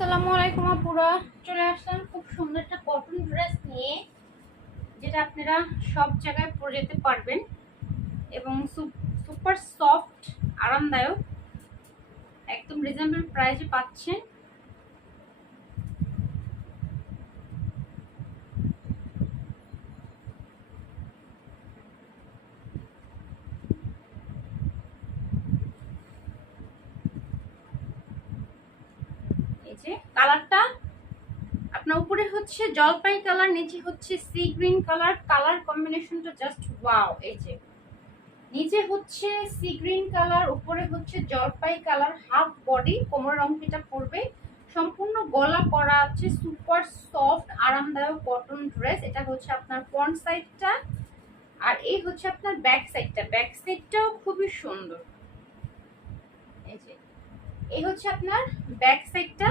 আসসালামু আলাইকুম আপুরা, চলে আসলাম খুব সুন্দর একটা কটন ড্রেস নিয়ে, যেটা আপনারা সব জায়গায় পরে যেতে পারবেন এবং সুপার সফট, আরামদায়ক, একদম রিজনেবল প্রাইসে পাচ্ছেন। এই যে কালারটা আপনার উপরে হচ্ছে জলপাই কালার, নিচে হচ্ছে সি গ্রিন কালার, কালার কম্বিনেশনটা জাস্ট ওয়াও। এই যে নিচে হচ্ছে সি গ্রিন কালার, উপরে হচ্ছে জলপাই কালার, হাফ বডি, কোমরের অংশটা পড়বে, সম্পূর্ণ গলা করা আছে, সুপার সফট আরামদায়ক কটন ড্রেস। এটা হচ্ছে আপনার ফ্রন্ট সাইডটা, আর এই হচ্ছে আপনার ব্যাক সাইডটা। ব্যাক সাইডটাও খুবই সুন্দর। এই যে এই হচ্ছে আপনার ব্যাক সাইডটা।